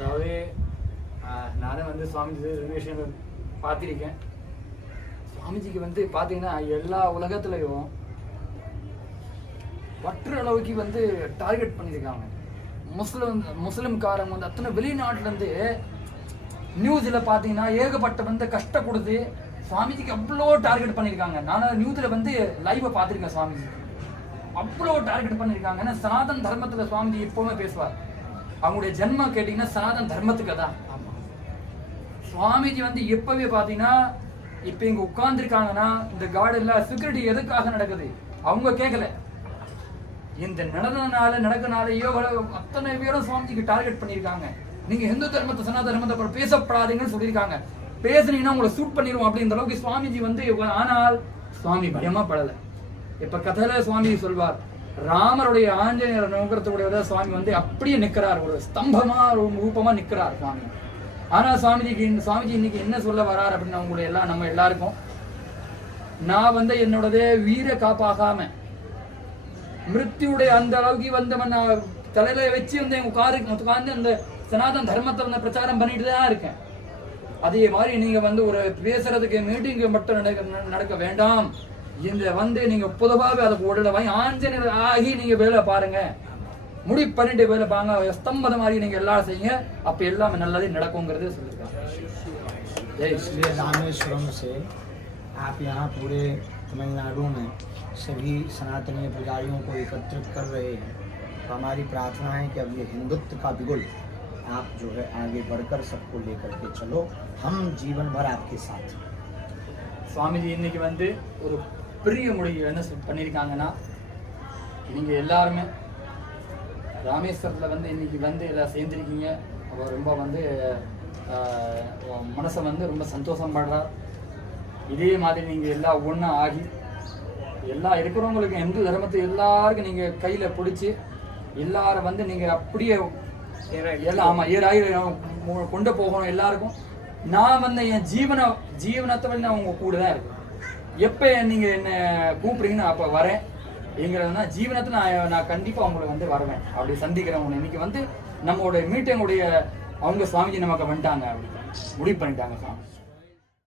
அதாவது நானும் வந்து சுவாமிஜி ரெண்டு விஷயங்கள் பார்த்திருக்கேன். சுவாமிஜிக்கு வந்து பார்த்தீங்கன்னா எல்லா உலகத்துலையும் வற்ற அளவுக்கு வந்து டார்கெட் பண்ணியிருக்காங்க. முஸ்லிம்காரங்க வந்து அத்தனை வெளிநாட்டிலேருந்து நியூஸில் பார்த்தீங்கன்னா ஏகப்பட்ட வந்து கஷ்டம் கொடுத்து சுவாமிஜிக்கு அவ்வளோ டார்கெட் பண்ணியிருக்காங்க. நான் நியூஸில் வந்து லைவை பார்த்துருக்கேன். சுவாமிஜி அவ்வளோ டார்கெட் பண்ணியிருக்காங்க. ஏன்னா சனாதன் தர்மத்தில் சுவாமிஜி எப்போவுமே பேசுவார். அவங்களுடைய ஜென்மம் கேட்டிங்கன்னா சனாதன் தர்மத்துக்கு தான். சுவாமிஜி வந்து எப்பவே பார்த்தீங்கன்னா இப்போ இங்கே உட்கார்ந்துருக்காங்கன்னா இந்த கார்டனில் செக்யூரிட்டி எதுக்காக நடக்குது அவங்க கேட்கல. இந்த நடக்கனால யோகா அத்தனை பேரும் சுவாமிஜிக்கு டார்கெட் பண்ணியிருக்காங்க. நீங்க இந்து தர்மத்தை சனாதன தர்மத்தை பேசப்படாதீங்கன்னு சொல்லியிருக்காங்க. பேசுனீங்கன்னா உங்களை சூட் பண்ணிடுவோம் அப்படின்ற அளவுக்கு சுவாமிஜி வந்து. ஆனால் சுவாமி பயமா படலை. இப்ப கதையில சுவாமி சொல்வார், ராமருடைய ஆஞ்சநேயர் நோக்கத்துடைய சுவாமி வந்து அப்படியே நிற்கிறார், ஒரு ஸ்தம்பமா ஒரு ரூபமா நிற்கிறார் சுவாமி. ஆனா சுவாமிஜி இன்னைக்கு என்ன சொல்ல வரார் அப்படின்னு உங்களை எல்லாம் நம்ம எல்லாருக்கும், நான் வந்து என்னோடதே வீர காப்பாகாம மிருத்தியுடைய அந்த அளவுக்கு வந்தவன் நான் தலையில வச்சு வந்து உட்கார்ந்து அந்த சனாதன தர்மத்தை வந்து பிரச்சாரம் பண்ணிட்டு தான் இருக்கேன். அதே மாதிரி நீங்க வந்து ஒரு பேசுறதுக்கு மீட்டிங் மட்டும் நடக்க வேண்டாம். இந்த வந்து நீங்க பொதுவாகவே அதுக்கு உடல வாங்கி ஆஞ்சநேயர் ஆகி நீங்க வேலை பாருங்க, முடி பண்ணிட்டு வேலை பாருங்க, ஸ்தம்பத மாதிரி நீங்க எல்லாரும் செய்யுங்க, அப்ப எல்லாமே நல்லதே நடக்குங்கிறது சொல்லியிருக்காங்க. इसलिए रामेश्वरम से आप यहाँ पूरे तमिलनाडु में सभी सनातनी पुजारियों को एकत्रित कर रहे हैं. तो हमारी प्रार्थना है कि अब ये हिंदुत्व का बिगुल आप जो है आगे बढ़कर सबको लेकर के चलो, हम जीवन भर आपके साथ. சுவாமிஜி இன்னைக்கு வந்து ஒரு பெரிய முடிவு என்ன பண்ணியிருக்காங்கன்னா, நீங்கள் எல்லாருமே ராமேஸ்வரத்தில் வந்து இன்னைக்கு வந்து எல்லாம் சேர்ந்துருக்கீங்க. அவர் ரொம்ப வந்து மனசை வந்து ரொம்ப சந்தோஷம் படுறார். இதே மாதிரி நீங்கள் எல்லாம் ஒன்றா ஆகி எல்லா இருக்கிறவங்களுக்கு இந்து தர்மத்தை எல்லாருக்கும் நீங்கள் கையில் பிடிச்சி எல்லாரும் வந்து நீங்கள் அப்படியே எல்லாம் ஆமாம் ஏறாகி கொண்டு போகணும் எல்லாருக்கும். நான் வந்து என் ஜீவனத்தை வந்து நான் உங்கள் கூட தான் இருக்கேன். எப்போ நீங்கள் என்னை கூப்பிடுறீங்கன்னு அப்போ வரேன். எங்கிறதுனா ஜீவனத்தை நான் கண்டிப்பாக அவங்களை வந்து வருவேன், அப்படி சந்திக்கிறவங்க. இன்னைக்கு வந்து நம்மளுடைய மீட்டிங்குடைய அவங்க சுவாமிஜி நமக்கு வந்துட்டாங்க, அப்படி முடிவு பண்ணிட்டாங்க சுவாமி.